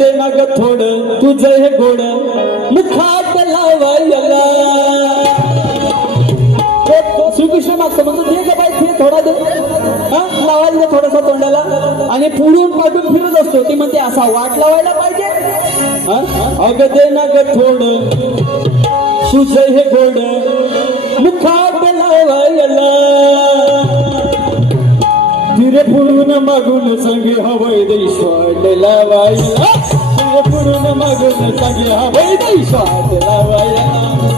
ना ग थोडं तुझं हे गोड मुखात लावायला श्रीकृष्ण मागतो म्हणतो दे ग बाई ते थोडा दे लावायला दे थोडासा तोंडाला आणि पुढून पाठून फिरत असतो ती म्हणते असा वाट लावायला पाहिजे अग दे ना ग थोडं तुझं हे गोड मुखात लावायला फिरे पुढून मागून सांगे हवय दैश्वाट लावायला फिरे पुढून मागून सांगे हवय दैश्वाट लावायला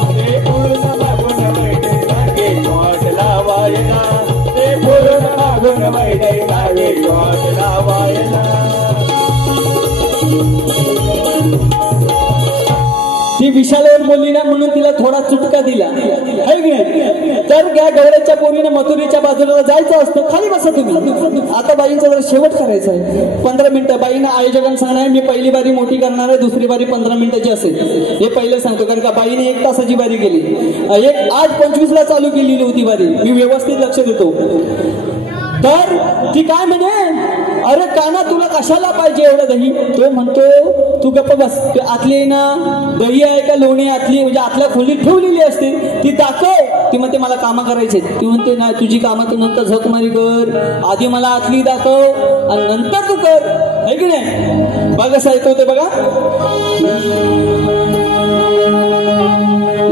फिरे पुढून मागून बैठे सांगे श्वाट लावायला फिरे पुढून मागून बैठे सांगे श्वाट लावायला ती विशालवर बोलली ना म्हणून तिला थोडा चुटका दिला है की नाही तर त्या गवळ्याच्या पोरीने मथुरेच्या बाजूला जायचं असतं खाली बसा तुम्ही आता बाईंचा जरा शेवट करायचा आहे 15 मिनिटं बाईंना आयोजकांना सांगणार मी पहिली बारी मोठी करणार आहे दुसरी बारी 15 मिनिटाची असेल हे पहिलं सांगतो कारण का बाईने 1 तासाची बारी केली एक आज 25 ला चालू केलेली होती बारी मी व्यवस्थित लक्ष देतो तर ती काय म्हणे अरे काना तुला कशाला पाहिजे एवढं दही तो म्हणतो तू गप्प बस आतली ना दही आहे का लोणी आतली म्हणजे आतल्या खोलीत ठेवलेली असते ती दाखव ती म्हणते मला कामं करायचे ती म्हणते ना तुझी कामं तू नंतर झकमारी कर आधी मला आतली दाखव आणि नंतर तू कर है की नाही बघ कसं ऐकवते बघा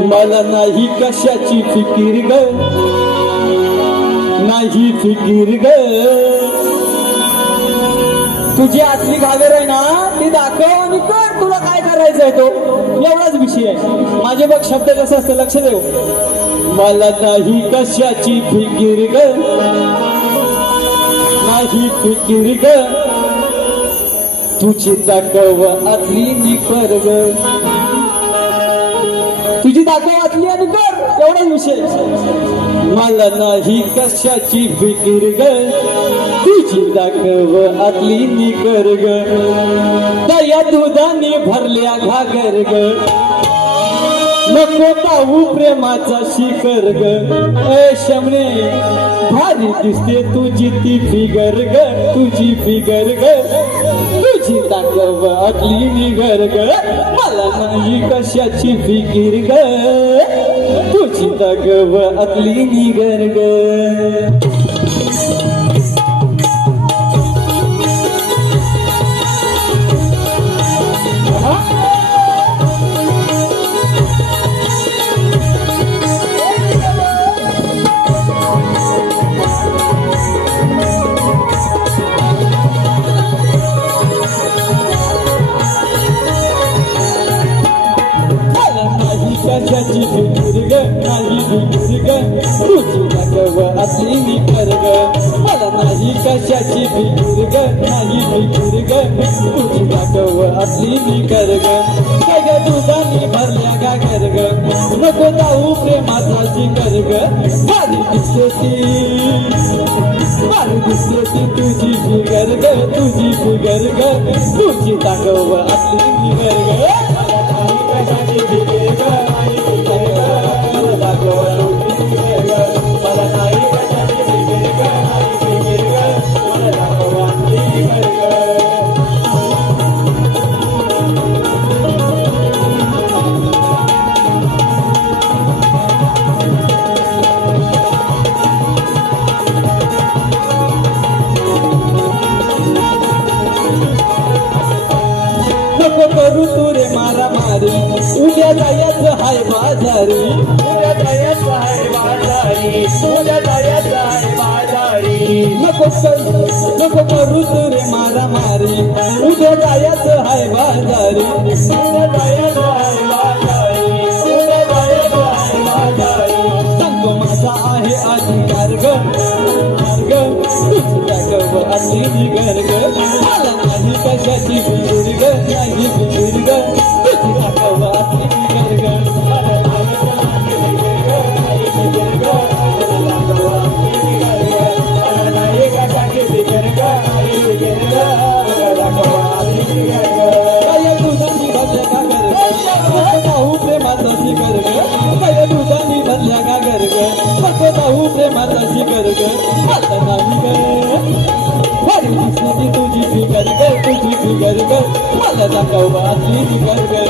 मला नाही कशाची फिकीर ग नाही फिकीर ग तुझी आतली घागर आहे ना ती दाखव आणि कर तुला काय करायचंय तो एवढाच विषय आहे माझे बघ शब्द कसं असतं लक्ष देऊ मला नाही कशाची फिकीर ग नाही फिकीर ग तुझी दाखव आतली निकर ग तुझी दाखव आतली आणि कर एवढाच विषय मला नाही कशाची फिकीर ग तुझी दाखव आतली निकर ग दया दुधाने भरल्या घागर ग नको पाहू प्रेमाचा शिखर ग ए शमणे भारी दिसते तुझी ती फिगर ग तुझी फिगर ग तुझी दाखव आतली निगर ग मला नाही कशाची फिकीर ग तुझी दाखव आतली निगर ग कशाची फिकीर ग नाही फिकीर ग तुझी दाखव आतली निकर ग मला नाही कशाची फिकीर ग नाही फिकीर ग तुझी दाखव आतली निकर ग काय ग दुधाने भरल्या घागर ग नको जाऊ प्रेमाचा शिखर ग भारी दिसते ती तुझी फिगर ग तुझी फिगर ग तुझी दाखव आतली निकर ग कशाची फिकीर ग करू तुरे मारा मारी उद्या जायचं हाय बाजारी उद्या जायचं हाय बाजारी उद्या जायचं हाय बाजारी नको करू तुरे मारा मारी उद्या जायचं हाय बाजारी उद्या जायचं हाय बाजारी उद्या जायचं हाय बाजारी सांगतो माझा आहे अधिकार ग तुझी दाखव आतली निगर ग मला नाही कशाची फिकीर ग नाही फिकीर ग तुझी दाखव आतली निगर ग मला नाही कशाची फिकीर ग नाही फिकीर ग दाखव आतली निगर ग काय दुधानी भरल्या घागर ग पाहू प्रेमाचा शिखर ग काय दुधानी भरल्या घागर ग नको पाहू प्रेमाचा शिखर ग मला नाही ग भारी दिसते तुझी फिगर ग तुझी फिगर ग मला कौबातली गरगर